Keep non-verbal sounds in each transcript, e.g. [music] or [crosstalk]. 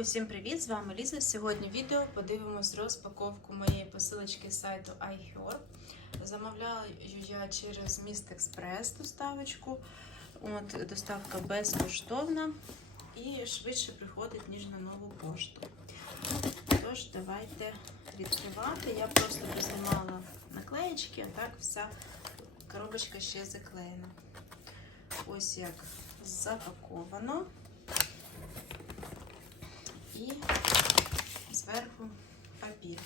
Усім привіт! З вами Ліза. Сьогодні відео подивимось розпаковку моєї посилочки з сайту iHerb. Замовляла я через Міст Експрес доставочку. От, доставка безкоштовна і швидше приходить, ніж на нову пошту. Тож, давайте відкривати. Я просто познімала наклеєчки, а так вся коробочка ще заклеєна. Ось як запаковано. І зверху папір.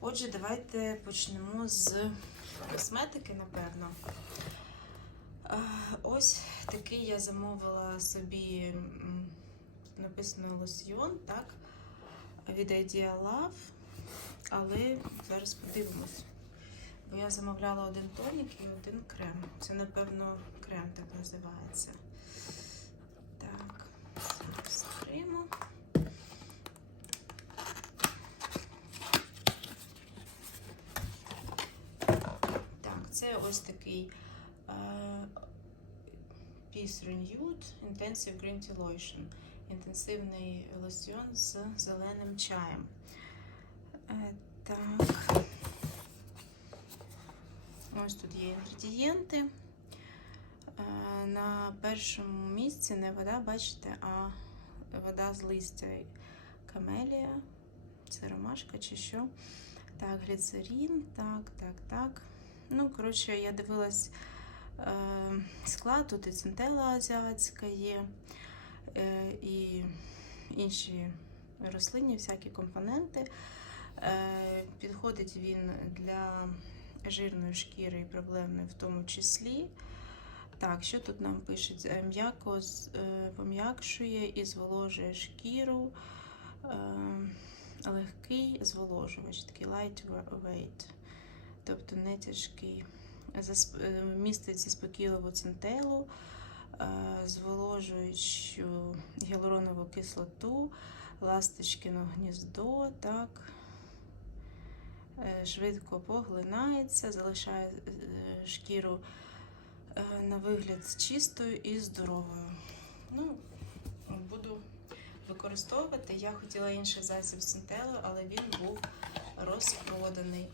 Отже, давайте почнемо з косметики, напевно. Ось такий я замовила собі написано лосьйон, так, від Idea Love, але зараз подивимось. Бо я замовляла один тонік і один крем. Це, напевно, крем так називається. Так, зараз скриємо. Так, ось такий е, Peace Renewed Intensive Green Tea Lotion. Інтенсивний лосьйон з зеленим чаєм. Е, так. Ось тут є інгредієнти. Е, на першому місці не вода, бачите, а вода з листя камелія. Це ромашка чи що. Так, гліцерин, так, так, так. Ну, коротше, я дивилась е, склад, тут і центела азіатська є, е, і інші рослинні, всякі компоненти. Е, підходить він для жирної шкіри і проблемної в тому числі. Так, що тут нам пишуть? Е, М'яко е, пом'якшує і зволожує шкіру. Е, легкий зволожувач, такий lightweight, тобто не тяжкий. Е, Містить заспокійливу центелу, е, зволожуючу гіалуронову кислоту, ласточкине гніздо, так. Е, Швидко поглинається, залишає шкіру на вигляд чистою і здоровою. Ну, буду використовувати. Я хотіла інший засіб з центелою, але він був розпроданий.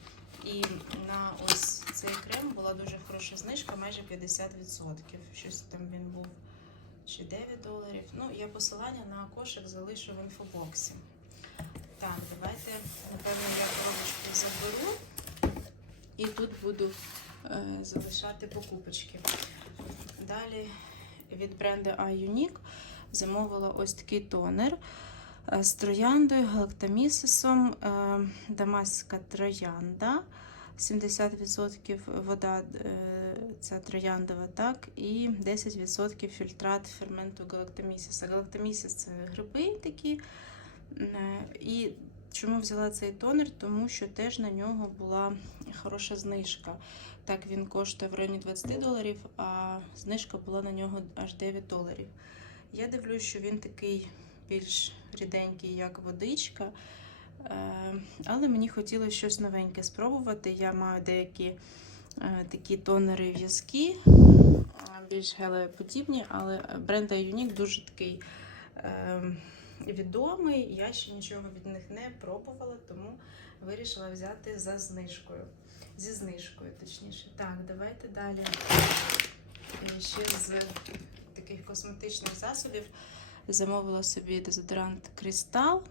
І на ось цей крем була дуже хороша знижка, майже 50%. Щось там він був чи 9 доларів. Ну, я посилання на кошик залишу в інфобоксі. Так, давайте, напевно, я коробочку заберу і тут буду е, залишати покупочки. Далі від бренду iUnique замовила ось такий тонер з трояндою, галактамісисом, е, дамаська троянда. 70% вода е, ця трояндова, так, і 10% фільтрат ферменту галактамісіса. Галактамісіс це гриби такі. Е, І чому взяла цей тонер? Тому що теж на нього була хороша знижка. Так, він коштує в районі 20 доларів, а знижка була на нього аж 9 доларів. Я дивлюсь, що він такий більш ріденький, як водичка. Е, Але мені хотілося щось новеньке спробувати. Я маю деякі е, такі тонери в'язкі, е, більш гелеоподібні, але бренд Unique дуже такий відомий. Я ще нічого від них не пробувала, тому вирішила взяти за знижкою. Зі знижкою, точніше. Так, давайте далі. Ще з таких косметичних засобів замовила собі дезодорант Кристал.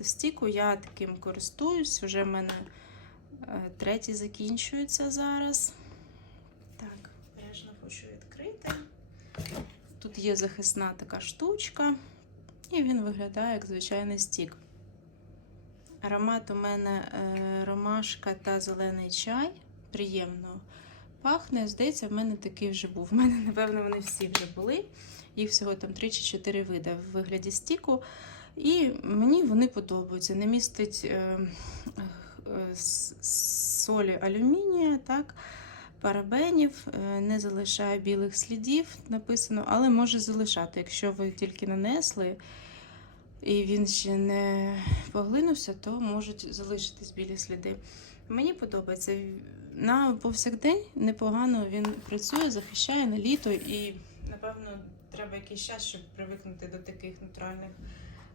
В стіку я таким користуюсь. Вже в мене е, третій закінчується зараз. Так, бережно хочу відкрити. Тут є захисна така штучка, і він виглядає як звичайний стік. Аромат у мене е, ромашка та зелений чай. Приємно пахне. Здається, в мене такий вже був. [laughs] В мене, напевно, вони всі вже були. Їх всього там 3 чи 4 види в вигляді стіку. І мені вони подобаються. Не містить е, е, солі алюмінія, так, парабенів, е, не залишає білих слідів, написано, але може залишати, якщо ви тільки нанесли і він ще не поглинувся, то можуть залишитись білі сліди. Мені подобається. На повсякдень непогано він працює, захищає на літо і, напевно, треба якийсь час, щоб привикнути до таких натуральних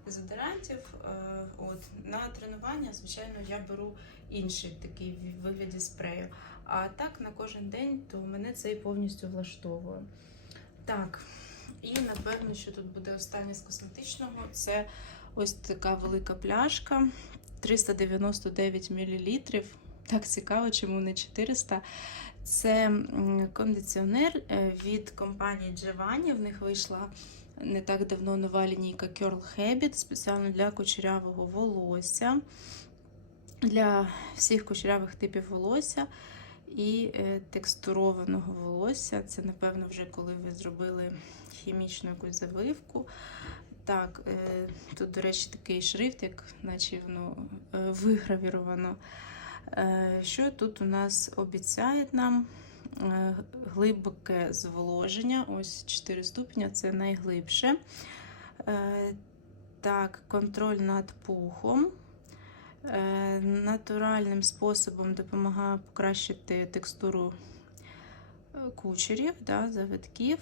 дезодорантів. Е, От на тренування, звичайно, я беру інший такий вигляді спрею. А так на кожен день, то мене це і повністю влаштовує. Так, і напевно, що тут буде останнє з косметичного. Це ось така велика пляшка 399 мл. Так цікаво, чому не 400. Це кондиціонер е, від компанії Giovanni. В них вийшла не так давно нова лінійка Curl Habit спеціально для кучерявого волосся, для всіх кучерявих типів волосся і е, текстурованого волосся. Це, напевно, вже коли ви зробили хімічну якусь завивку. Так, е, тут, до речі, такий шрифт, як наче воно вигравіровано. Е, Що тут у нас обіцяють нам? Е, Глибоке зволоження, ось 4 ступеня, це найглибше. Е, Так, контроль над пухом. Натуральним способом допомагає покращити текстуру кучерів, да, завитків,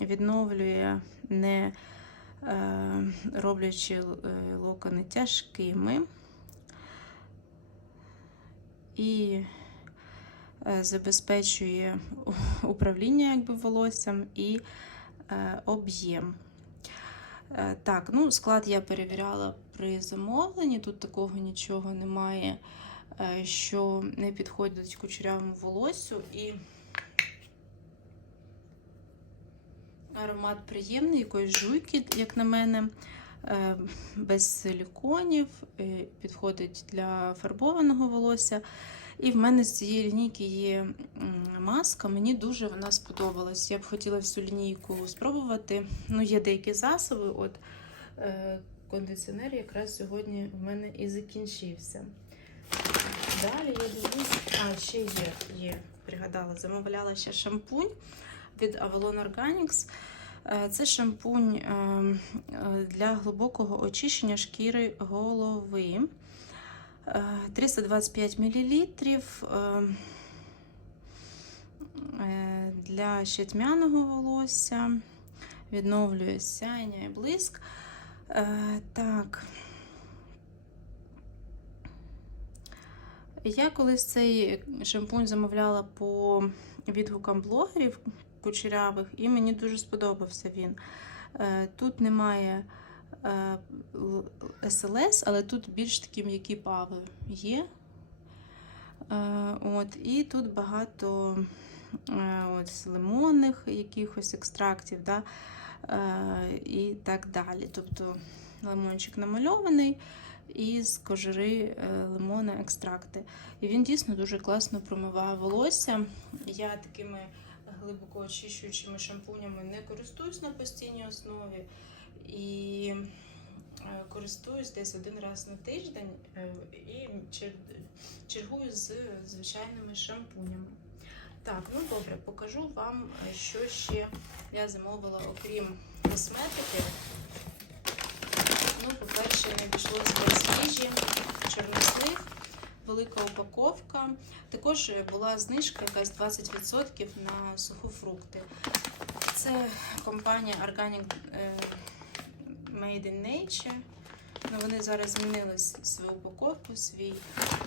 відновлює не роблячи локони тяжкими і е, забезпечує [laughs] управління якби, волоссям і е, об'єм. Е, Так, ну склад я перевіряла при замовленні, тут такого нічого немає, що не підходить кучерявому волоссю. І аромат приємний, якоїсь жуйки, як на мене, без силіконів, е, підходить для фарбованого волосся. І в мене з цієї лінійки є маска. Мені дуже вона сподобалась. Я б хотіла всю лінійку спробувати. Ну, є деякі засоби. От е, кондиціонер якраз сьогодні в мене і закінчився. Далі я дивлюсь, а ще є, є, пригадала, замовляла ще шампунь від Avalon Organics. Е, Це шампунь е, е, для глибокого очищення шкіри голови. Е, 325 мл для щетмяного волосся, відновлює сяйня і блиск. Так. Я колись цей шампунь замовляла по відгукам блогерів кучерявих, і мені дуже сподобався він. Е, Тут немає е, СЛС, але тут більш такі м'які пави є. Е, От, і тут багато ось, лимонних якихось екстрактів, да, і так далі. Тобто лимончик намальований і з кожури лимона екстракти. І він дійсно дуже класно промиває волосся. Я такими глибоко очищуючими шампунями не користуюсь на постійній основі. І е, користуюсь десь один раз на тиждень е, і чергую з звичайними шампунями. Так, ну добре, покажу вам, е, що ще я замовила, окрім косметики. Ну, по-перше, не обійшлося без чорнослив, велика упаковка. Також була знижка якась 20% на сухофрукти. Це компанія Organic е, Made in Nature. Ну, вони зараз змінили свою упаковку, свій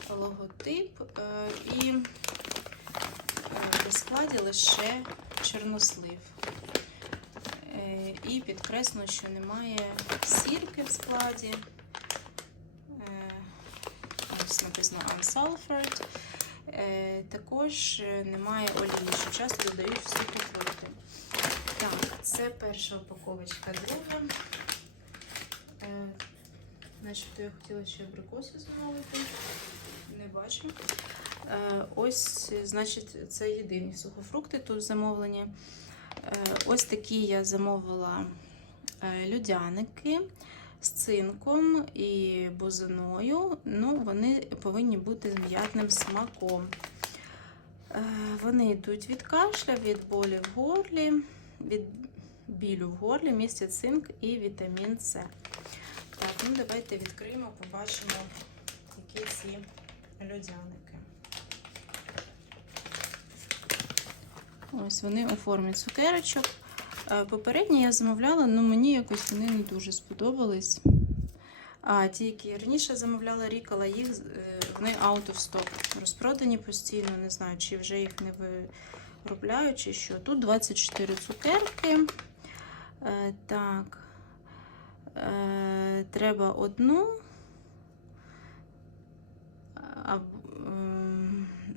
логотип. е, І е, у складі лише чорнослив. Е, І підкреслено, що немає сірки в складі. Е, написано unsulfured. Е, Також е, немає олії, що часто додають в сухофрукти. Так, це перша упаковочка. Друга. Е, Начебто я хотіла ще абрикоси замовити. Не бачу. Ось, значить, це єдині сухофрукти тут замовлені. Ось такі я замовила людяники з цинком і бузиною. Ну, вони повинні бути з м'ятним смаком. Е, Вони йдуть від кашля, від болі в горлі, від білю в горлі, містять цинк і вітамін С. Так, ну давайте відкриємо, побачимо, які ці людяники. Ось вони у формі цукерочок. Попередні я замовляла, але мені якось вони не дуже сподобались. А ті, які я раніше замовляла рікала, їх е, вони out of stock. Розпродані постійно, не знаю, чи вже їх не виробляють, чи що. Тут 24 цукерки. Е, так. Е, треба одну.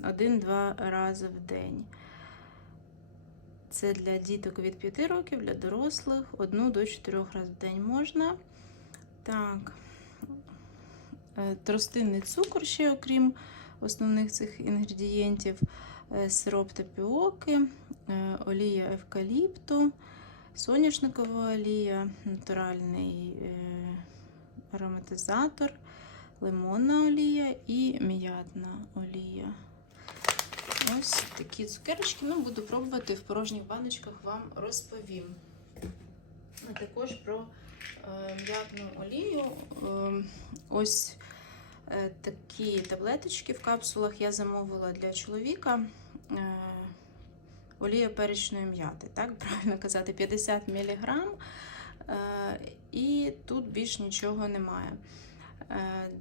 Один-два рази в день. Це для діток від 5 років, для дорослих одну до 4 разів в день можна. Так. Е, Тростинний цукор ще, окрім основних цих інгредієнтів, е, сироп тапіоки, е, олія евкаліпту, соняшникова олія, натуральний ароматизатор, лимонна олія і м'ятна олія. Ось такі цукерочки. Ну, буду пробувати в порожніх баночках вам розповім. А також про е, м'ятну олію. Е, ось е, такі таблеточки в капсулах я замовила для чоловіка. Е, олія перечної м'яти, так [laughs] правильно казати, 50 мг. І тут більш нічого немає.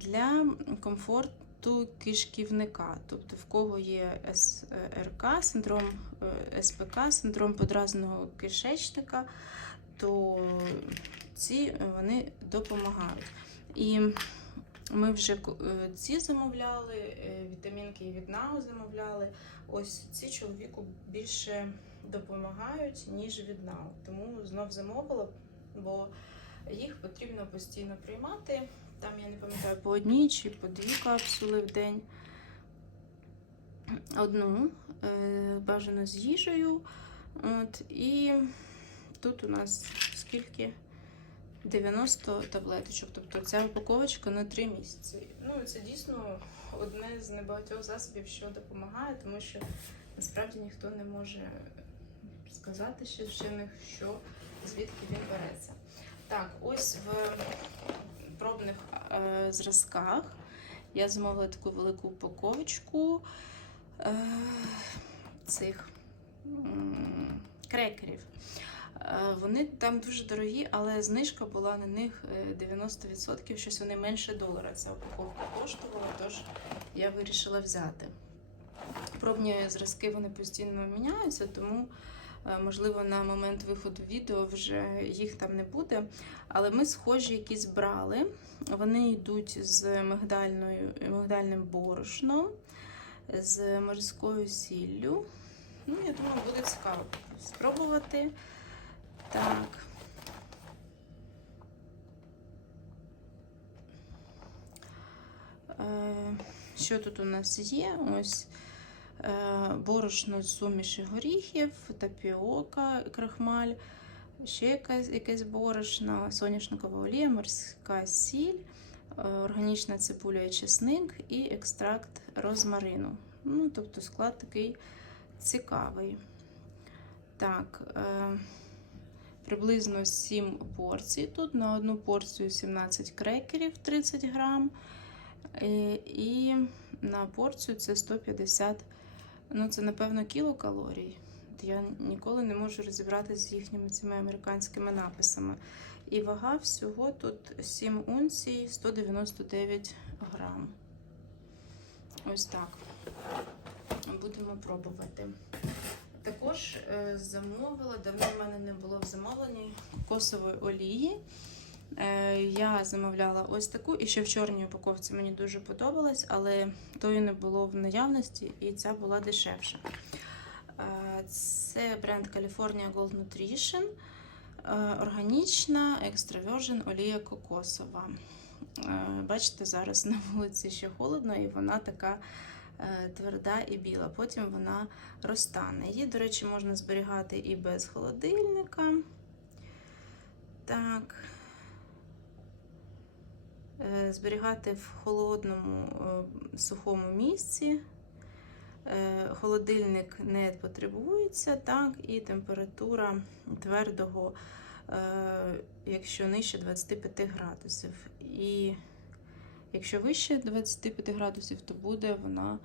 Для комфорту кишківника, тобто в кого є СРК, синдром е, СПК, синдром подразненого кишечника, то ці е, вони допомагають. І ми вже е, ці замовляли, вітамінки від НАУ замовляли. Ось ці чоловіку більше допомагають, ніж від НАУ. Тому знов замовила, бо їх потрібно постійно приймати. Там я не пам'ятаю по одній чи по дві капсули в день. Одну е, бажано з їжею. От, і тут у нас скільки? 90 таблеточок. Тобто ця упаковочка на 3 місяці. Ну, це дійсно одне з небагатьох засобів, що допомагає, тому що насправді ніхто не може сказати ще вчених, що звідки він береться. Так, ось в пробних е, зразках я замовила таку велику упаковочку е, цих м, крекерів. Е, Вони там дуже дорогі, але знижка була на них е, 90%, щось вони менше долара. Ця упаковка коштувала, тож я вирішила взяти. Пробні зразки вони постійно міняються, тому е, можливо на момент виходу відео вже їх там не буде. Але ми схожі якісь брали. Вони йдуть з мигдальною, мигдальним борошном, з морською сіллю. Ну, я думаю, буде цікаво спробувати. Так. Е, Що тут у нас є? Ось е, борошно з суміші горіхів, тапіока, крахмаль, ще якесь, якесь борошно, соняшникова олія, морська сіль, е, органічна цибуля і чесник і екстракт розмарину. Ну, тобто склад такий цікавий. Так, е, приблизно 7 порцій. Тут на одну порцію 17 крекерів 30 грам. Е, І на порцію це 150, ну це напевно кілокалорій. Я ніколи не можу розібратися з їхніми цими американськими написами. І вага всього тут 7 унцій 199 грам. Ось так. Будемо пробувати. Також е, замовила, давно в мене не було в замовленні кокосової олії. Е, Я замовляла ось таку, і ще в чорній упаковці мені дуже подобалась, але тої не було в наявності, і ця була дешевша. Е, Це бренд California Gold Nutrition. Е, Органічна Virgin олія кокосова. Бачите, зараз на вулиці ще холодно, і вона така тверда і біла. Потім вона розтане. Її, до речі, можна зберігати і без холодильника. Так. Е, Зберігати в холодному е, сухому місці. Е, Холодильник не потребується, так, і температура твердого, якщо нижче 25 градусів. І якщо вище 25 градусів, то буде вона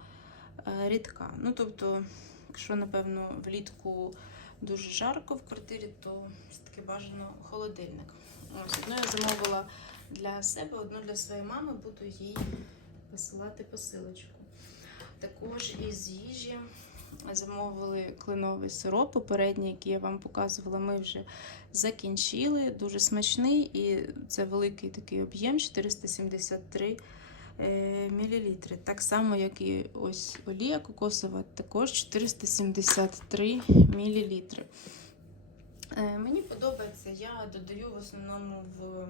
рідка. Ну, тобто, якщо, напевно, влітку дуже жарко в квартирі, то все-таки бажано холодильник. Ось, одну я замовила для себе, одну для своєї мами, буду їй посилати посилочку. Також із їжі замовили кленовий сироп. Попередній, який я вам показувала, ми вже закінчили. Дуже смачний і це великий такий об'єм 473 е, мл. Так само, як і ось олія кокосова, також 473 мл. Е, Мені подобається, я додаю в основному в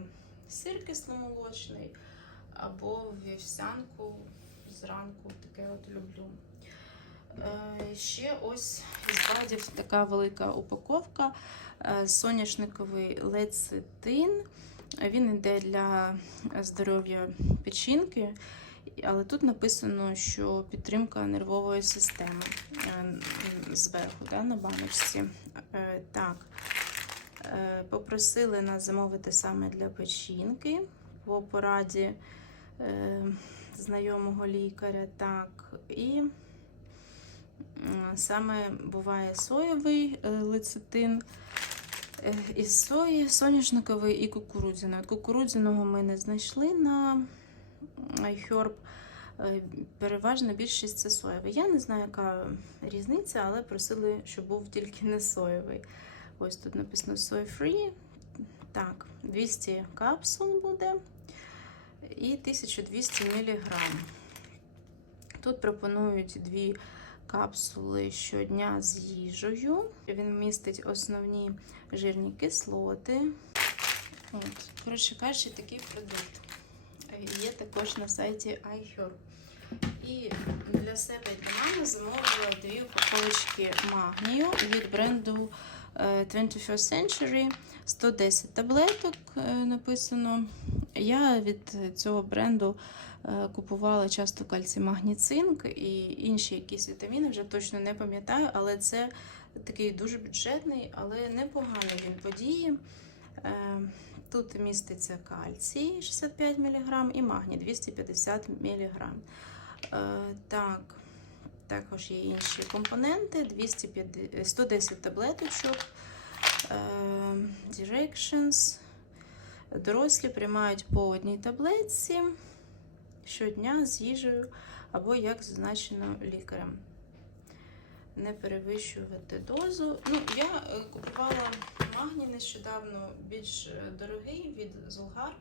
сир кисломолочний або вівсянку зранку. Таке от люблю. Е, Ще ось із бадів така велика упаковка. е, Соняшниковий лецитин. Він йде для здоров'я печінки, але тут написано, що підтримка нервової системи е, зверху да, на баночці. Так, попросили нас замовити саме для печінки по пораді е, знайомого лікаря. Так, і саме буває соєвий е, лецитин. е, Із сої, соняшниковий і кукурудзяний. От Кукурудзяного ми не знайшли на. Е, Переважна більшість це соєвий. Я не знаю, яка різниця, але просили, щоб був тільки не соєвий. Ось тут написано soy free. Так, 200 капсул буде і 1200 мг. Тут пропонують дві капсули щодня з їжею. Він містить основні жирні кислоти. От, коротше кажучи, такий продукт. Є також на сайті iHerb. І для себе і для мами замовила дві упаковочки магнію від бренду 21st Century. 110 таблеток е, написано. Я від цього бренду е, купувала часто кальцій магній цинк і інші якісь вітаміни, вже точно не пам'ятаю, але це такий дуже бюджетний, але непоганий він події. Е, Тут міститься кальцій 65 мг і магній 250 мг. Е, Так, також є інші компоненти: 250, 110 таблеточок, е, Directions. Дорослі приймають по одній таблетці щодня з їжею або як зазначено лікарем. Не перевищувати дозу. Ну, я е, купувала магній нещодавно більш е, дорогий від Золгар,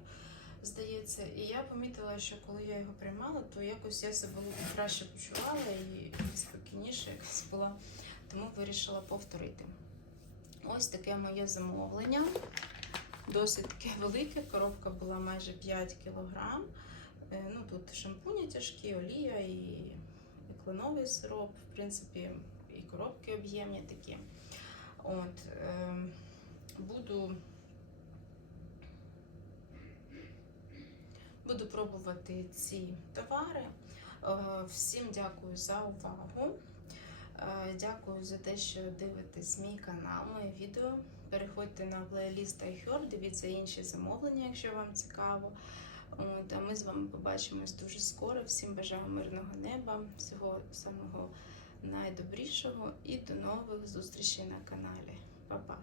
здається, і я помітила, що коли я його приймала, то якось я себе краще почувала і спокійніше якась була, тому вирішила повторити. Ось таке моє замовлення. Досить таке велике. Коробка була майже 5 кг. Ну, тут шампуні тяжкі, олія і, кленовий сироп, в принципі, і коробки об'ємні такі. От, е, буду, буду пробувати ці товари. Е, всім дякую за увагу. Е, Дякую за те, що дивитесь мій канал, моє відео. Переходьте на плейліст iHeart, дивіться інші замовлення, якщо вам цікаво. От, а ми з вами побачимось дуже скоро. Всім бажаю мирного неба, всього самого найдобрішого і до нових зустрічей на каналі. Па-па!